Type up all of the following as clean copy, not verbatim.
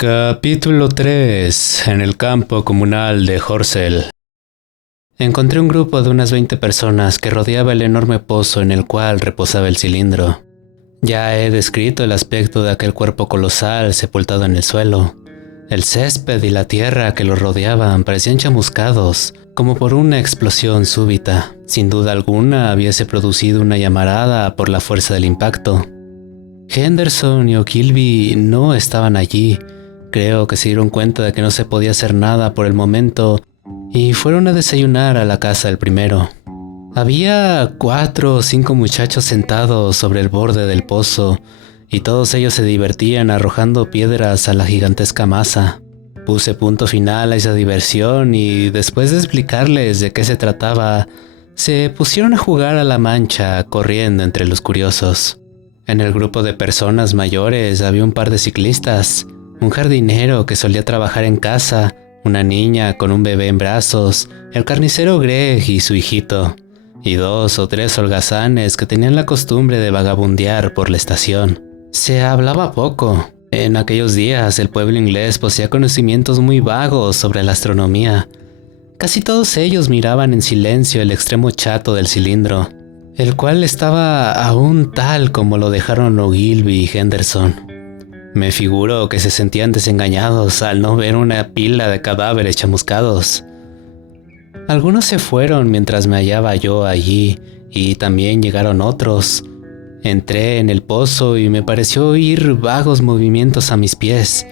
Capítulo 3. En el campo comunal de Horsell. Encontré un grupo de unas 20 personas que rodeaba el enorme pozo en el cual reposaba el cilindro. Ya he descrito el aspecto de aquel cuerpo colosal sepultado en el suelo. El césped y la tierra que lo rodeaban parecían chamuscados, como por una explosión súbita. Sin duda alguna hubiese producido una llamarada por la fuerza del impacto. Henderson y Ogilvy no estaban allí. Creo que se dieron cuenta de que no se podía hacer nada por el momento y fueron a desayunar a la casa del primero. Había 4 o 5 muchachos sentados sobre el borde del pozo y todos ellos se divertían arrojando piedras a la gigantesca masa. Puse punto final a esa diversión y después de explicarles de qué se trataba, se pusieron a jugar a la mancha corriendo entre los curiosos. En el grupo de personas mayores había un par de ciclistas, un jardinero que solía trabajar en casa, una niña con un bebé en brazos, el carnicero Greg y su hijito, y 2 o 3 holgazanes que tenían la costumbre de vagabundear por la estación. Se hablaba poco. En aquellos días el pueblo inglés poseía conocimientos muy vagos sobre la astronomía. Casi todos ellos miraban en silencio el extremo chato del cilindro, el cual estaba aún tal como lo dejaron Ogilvy y Henderson. Me figuro que se sentían desengañados al no ver una pila de cadáveres chamuscados. Algunos se fueron mientras me hallaba yo allí y también llegaron otros. Entré en el pozo y me pareció oír vagos movimientos a mis pies.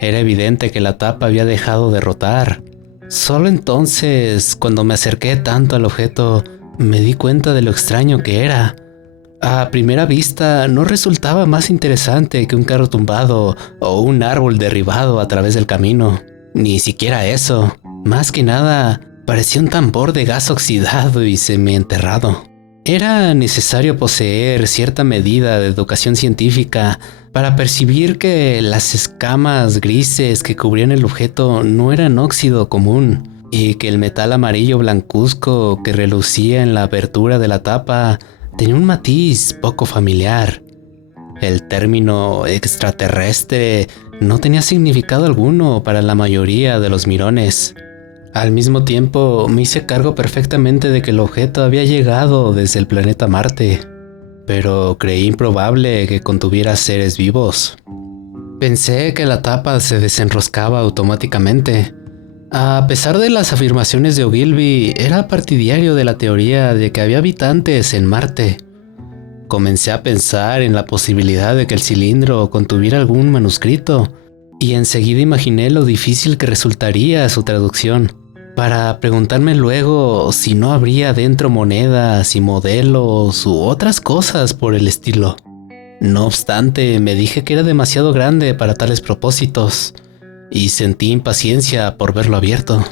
Era evidente que la tapa había dejado de rotar. Solo entonces, cuando me acerqué tanto al objeto, me di cuenta de lo extraño que era. A primera vista no resultaba más interesante que un carro tumbado o un árbol derribado a través del camino. Ni siquiera eso. Más que nada, parecía un tambor de gas oxidado y semienterrado. Era necesario poseer cierta medida de educación científica para percibir que las escamas grises que cubrían el objeto no eran óxido común y que el metal amarillo blancuzco que relucía en la abertura de la tapa tenía un matiz poco familiar. El término extraterrestre no tenía significado alguno para la mayoría de los mirones. Al mismo tiempo, me hice cargo perfectamente de que el objeto había llegado desde el planeta Marte, pero creí improbable que contuviera seres vivos. Pensé que la tapa se desenroscaba automáticamente. A pesar de las afirmaciones de Ogilvy, era partidario de la teoría de que había habitantes en Marte. Comencé a pensar en la posibilidad de que el cilindro contuviera algún manuscrito, y enseguida imaginé lo difícil que resultaría su traducción, para preguntarme luego si no habría dentro monedas y modelos u otras cosas por el estilo. No obstante, me dije que era demasiado grande para tales propósitos, y sentí impaciencia por verlo abierto.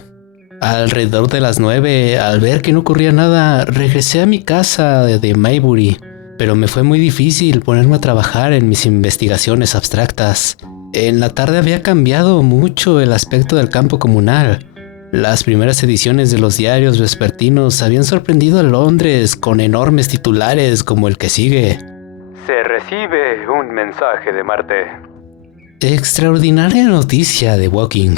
Alrededor de las 9, al ver que no ocurría nada, regresé a mi casa de Maybury, pero me fue muy difícil ponerme a trabajar en mis investigaciones abstractas. En la tarde había cambiado mucho el aspecto del campo comunal. Las primeras ediciones de los diarios vespertinos habían sorprendido a Londres con enormes titulares como el que sigue: Se recibe un mensaje de Marte. Extraordinaria noticia de Woking.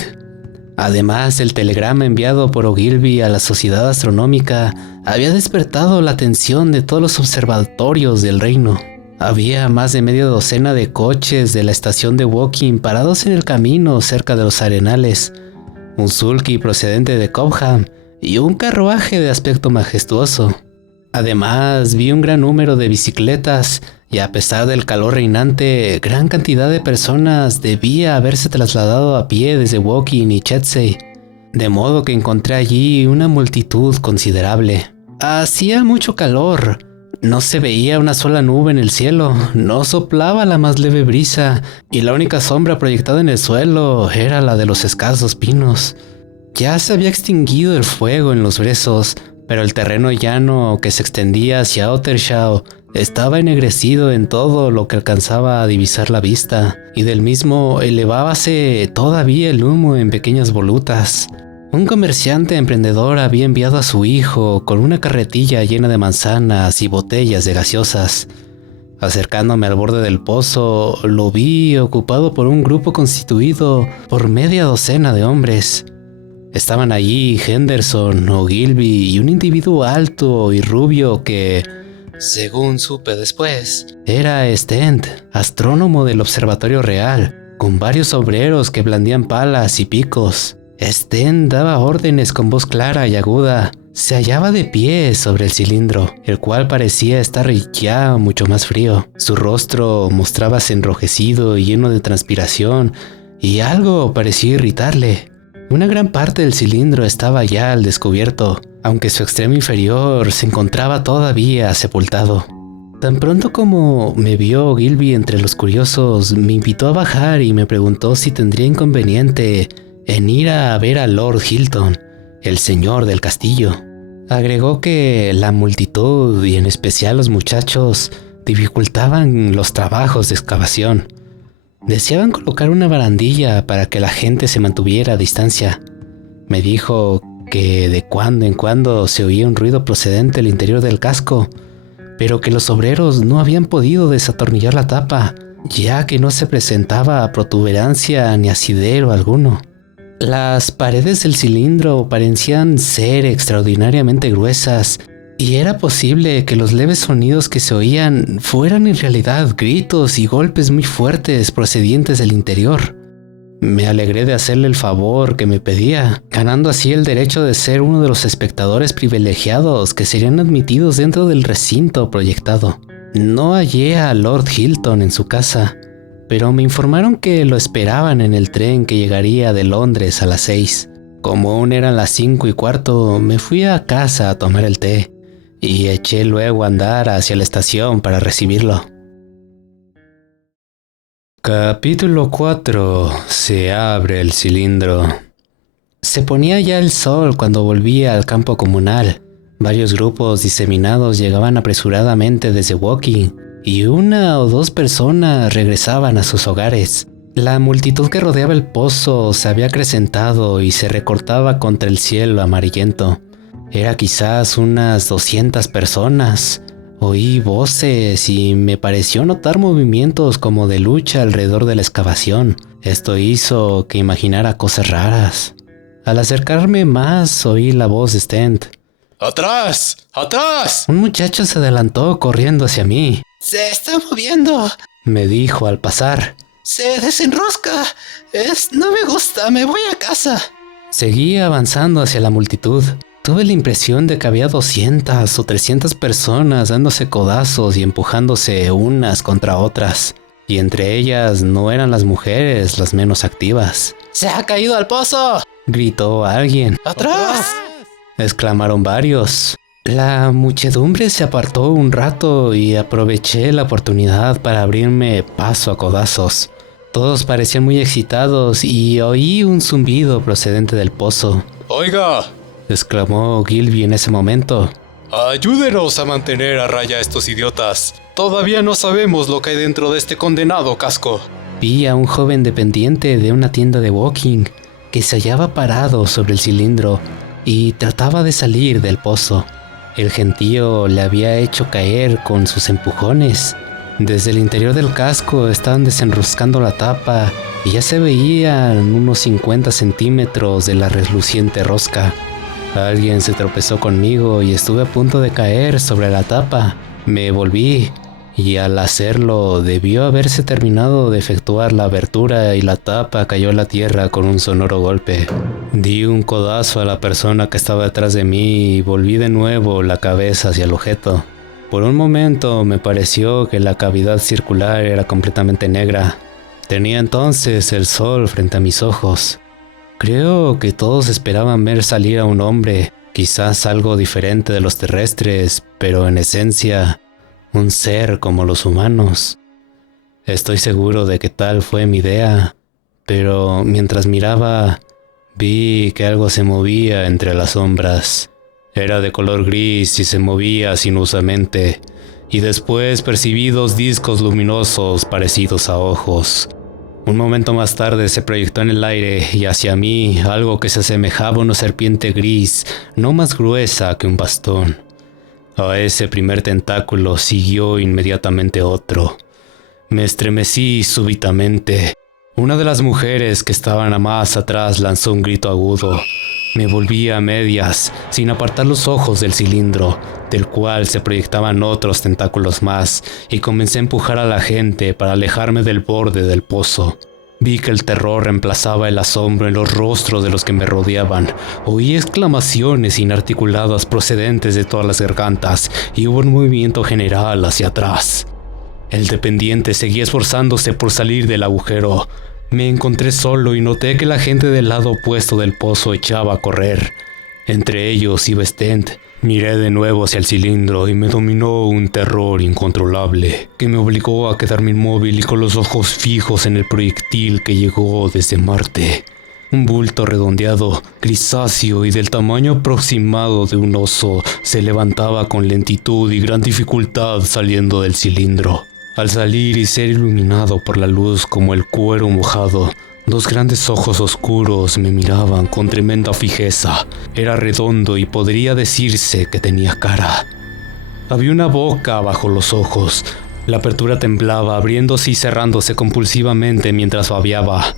Además, el telegrama enviado por Ogilvy a la Sociedad Astronómica había despertado la atención de todos los observatorios del reino. Había más de media docena de coches de la estación de Woking parados en el camino cerca de los arenales, un sulky procedente de Cobham y un carruaje de aspecto majestuoso. Además, vi un gran número de bicicletas y, a pesar del calor reinante, gran cantidad de personas debía haberse trasladado a pie desde Woking y Chertsey, de modo que encontré allí una multitud considerable. Hacía mucho calor, no se veía una sola nube en el cielo, no soplaba la más leve brisa y la única sombra proyectada en el suelo era la de los escasos pinos. Ya se había extinguido el fuego en los brezos, pero el terreno llano que se extendía hacia Ottershaw estaba ennegrecido en todo lo que alcanzaba a divisar la vista, y del mismo elevábase todavía el humo en pequeñas volutas. Un comerciante emprendedor había enviado a su hijo con una carretilla llena de manzanas y botellas de gaseosas. Acercándome al borde del pozo, lo vi ocupado por un grupo constituido por media docena de hombres. Estaban allí Henderson o Gilby y un individuo alto y rubio que, según supe después, era Stent, astrónomo del Observatorio Real, con varios obreros que blandían palas y picos. Stent daba órdenes con voz clara y aguda. Se hallaba de pie sobre el cilindro, el cual parecía estar ya mucho más frío. Su rostro mostrábase enrojecido y lleno de transpiración, y algo parecía irritarle. Una gran parte del cilindro estaba ya al descubierto, aunque su extremo inferior se encontraba todavía sepultado. Tan pronto como me vio Gilby entre los curiosos, me invitó a bajar y me preguntó si tendría inconveniente en ir a ver a Lord Hilton, el señor del castillo. Agregó que la multitud, y en especial los muchachos, dificultaban los trabajos de excavación. Deseaban colocar una barandilla para que la gente se mantuviera a distancia. Me dijo que de cuando en cuando se oía un ruido procedente del interior del casco, pero que los obreros no habían podido desatornillar la tapa, ya que no se presentaba protuberancia ni asidero alguno. Las paredes del cilindro parecían ser extraordinariamente gruesas, y era posible que los leves sonidos que se oían fueran en realidad gritos y golpes muy fuertes procedientes del interior. Me alegré de hacerle el favor que me pedía, ganando así el derecho de ser uno de los espectadores privilegiados que serían admitidos dentro del recinto proyectado. No hallé a Lord Hilton en su casa, pero me informaron que lo esperaban en el tren que llegaría de Londres a las 6. Como aún eran las 5:15, me fui a casa a tomar el té, y eché luego a andar hacia la estación para recibirlo. Capítulo 4. Se abre el cilindro. Se ponía ya el sol cuando volví al campo comunal. Varios grupos diseminados llegaban apresuradamente desde Woking, y 1 o 2 personas regresaban a sus hogares. La multitud que rodeaba el pozo se había acrecentado y se recortaba contra el cielo amarillento. Era quizás unas 200 personas. Oí voces y me pareció notar movimientos como de lucha alrededor de la excavación. Esto hizo que imaginara cosas raras. Al acercarme más, oí la voz de Stent. ¡Atrás! ¡Atrás! Un muchacho se adelantó corriendo hacia mí. «Se está moviendo», me dijo al pasar. «Se desenrosca. No me gusta, me voy a casa». Seguí avanzando hacia la multitud. Tuve la impresión de que había 200 o 300 personas dándose codazos y empujándose unas contra otras. Y entre ellas no eran las mujeres las menos activas. «¡Se ha caído al pozo!», gritó alguien. «¡Atrás!», exclamaron varios. La muchedumbre se apartó un rato y aproveché la oportunidad para abrirme paso a codazos. Todos parecían muy excitados y oí un zumbido procedente del pozo. «Oiga», exclamó Gilby en ese momento. «Ayúdenos a mantener a raya a estos idiotas. Todavía no sabemos lo que hay dentro de este condenado casco». Vi a un joven dependiente de una tienda de Woking que se hallaba parado sobre el cilindro y trataba de salir del pozo. El gentío le había hecho caer con sus empujones. Desde el interior del casco estaban desenroscando la tapa y ya se veían unos 50 centímetros de la reluciente rosca. Alguien se tropezó conmigo y estuve a punto de caer sobre la tapa. Me volví y al hacerlo debió haberse terminado de efectuar la abertura y la tapa cayó a la tierra con un sonoro golpe. Di un codazo a la persona que estaba detrás de mí y volví de nuevo la cabeza hacia el objeto. Por un momento me pareció que la cavidad circular era completamente negra. Tenía entonces el sol frente a mis ojos. Creo que todos esperaban ver salir a un hombre, quizás algo diferente de los terrestres, pero en esencia un ser como los humanos. Estoy seguro de que tal fue mi idea, pero mientras miraba, vi que algo se movía entre las sombras. Era de color gris y se movía sinuosamente, y después percibí 2 discos luminosos parecidos a ojos. Un momento más tarde se proyectó en el aire y hacia mí algo que se asemejaba a una serpiente gris, no más gruesa que un bastón. A ese primer tentáculo siguió inmediatamente otro. Me estremecí súbitamente. Una de las mujeres que estaban a más atrás lanzó un grito agudo. Me volví a medias, sin apartar los ojos del cilindro, del cual se proyectaban otros tentáculos más, y comencé a empujar a la gente para alejarme del borde del pozo. Vi que el terror reemplazaba el asombro en los rostros de los que me rodeaban. Oí exclamaciones inarticuladas procedentes de todas las gargantas, y hubo un movimiento general hacia atrás. El dependiente seguía esforzándose por salir del agujero. Me encontré solo y noté que la gente del lado opuesto del pozo echaba a correr. Entre ellos iba Stent. Miré de nuevo hacia el cilindro y me dominó un terror incontrolable que me obligó a quedarme inmóvil y con los ojos fijos en el proyectil que llegó desde Marte. Un bulto redondeado, grisáceo y del tamaño aproximado de un oso se levantaba con lentitud y gran dificultad saliendo del cilindro. Al salir y ser iluminado por la luz como el cuero mojado, dos grandes ojos oscuros me miraban con tremenda fijeza. Era redondo y podría decirse que tenía cara. Había una boca bajo los ojos. La apertura temblaba, abriéndose y cerrándose compulsivamente mientras babeaba.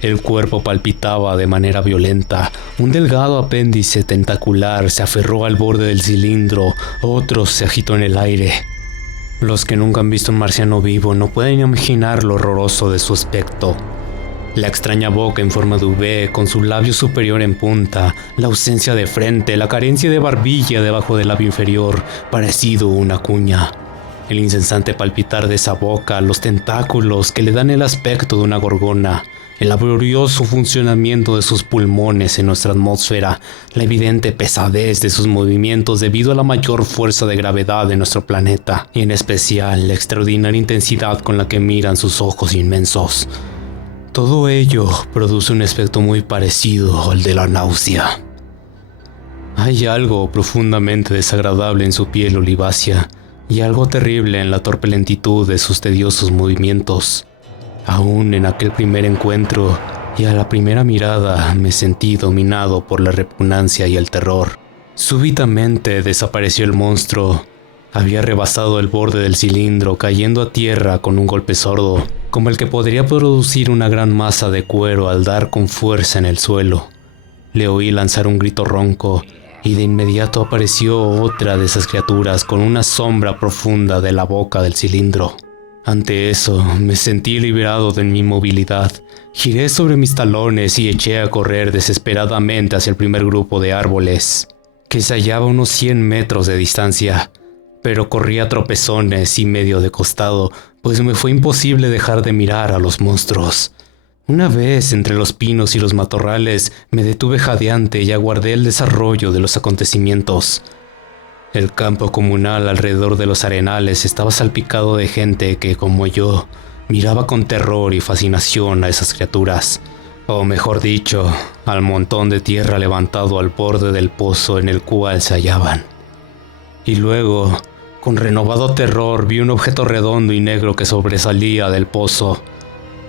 El cuerpo palpitaba de manera violenta. Un delgado apéndice tentacular se aferró al borde del cilindro, otro se agitó en el aire. Los que nunca han visto un marciano vivo no pueden imaginar lo horroroso de su aspecto. La extraña boca en forma de V, con su labio superior en punta, la ausencia de frente, la carencia de barbilla debajo del labio inferior, parecido una cuña. El incesante palpitar de esa boca, los tentáculos que le dan el aspecto de una gorgona, el laborioso funcionamiento de sus pulmones en nuestra atmósfera, la evidente pesadez de sus movimientos debido a la mayor fuerza de gravedad de nuestro planeta, y en especial la extraordinaria intensidad con la que miran sus ojos inmensos. Todo ello produce un efecto muy parecido al de la náusea. Hay algo profundamente desagradable en su piel olivácea y algo terrible en la torpe lentitud de sus tediosos movimientos. Aún en aquel primer encuentro y a la primera mirada me sentí dominado por la repugnancia y el terror. Súbitamente desapareció el monstruo. Había rebasado el borde del cilindro, cayendo a tierra con un golpe sordo, como el que podría producir una gran masa de cuero al dar con fuerza en el suelo. Le oí lanzar un grito ronco y de inmediato apareció otra de esas criaturas con una sombra profunda de la boca del cilindro. Ante eso, me sentí liberado de mi movilidad. Giré sobre mis talones y eché a correr desesperadamente hacia el primer grupo de árboles, que se hallaba a unos 100 metros de distancia. Pero corrí a tropezones y medio de costado, pues me fue imposible dejar de mirar a los monstruos. Una vez entre los pinos y los matorrales, me detuve jadeante y aguardé el desarrollo de los acontecimientos. El campo comunal alrededor de los arenales estaba salpicado de gente que, como yo, miraba con terror y fascinación a esas criaturas, o mejor dicho, al montón de tierra levantado al borde del pozo en el cual se hallaban. Y luego, con renovado terror, vi un objeto redondo y negro que sobresalía del pozo.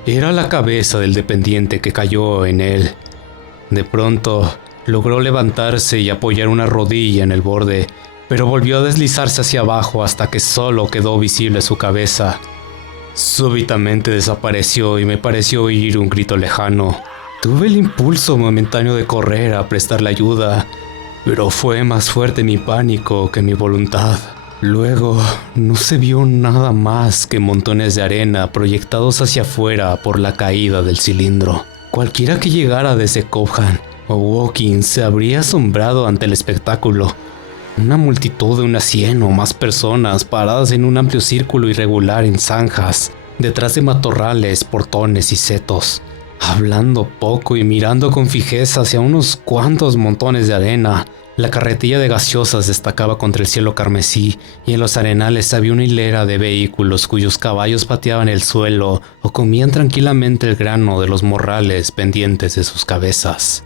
Era la cabeza del dependiente que cayó en él. De pronto, logró levantarse y apoyar una rodilla en el borde, pero volvió a deslizarse hacia abajo hasta que solo quedó visible su cabeza. Súbitamente desapareció y me pareció oír un grito lejano. Tuve el impulso momentáneo de correr a prestarle ayuda, pero fue más fuerte mi pánico que mi voluntad. Luego, no se vio nada más que montones de arena proyectados hacia afuera por la caída del cilindro. Cualquiera que llegara desde Cobham o Woking se habría asombrado ante el espectáculo. Una multitud de unas 100 o más personas paradas en un amplio círculo irregular en zanjas, detrás de matorrales, portones y setos, hablando poco y mirando con fijeza hacia unos cuantos montones de arena. La carretilla de gaseosas destacaba contra el cielo carmesí y en los arenales había una hilera de vehículos cuyos caballos pateaban el suelo o comían tranquilamente el grano de los morrales pendientes de sus cabezas.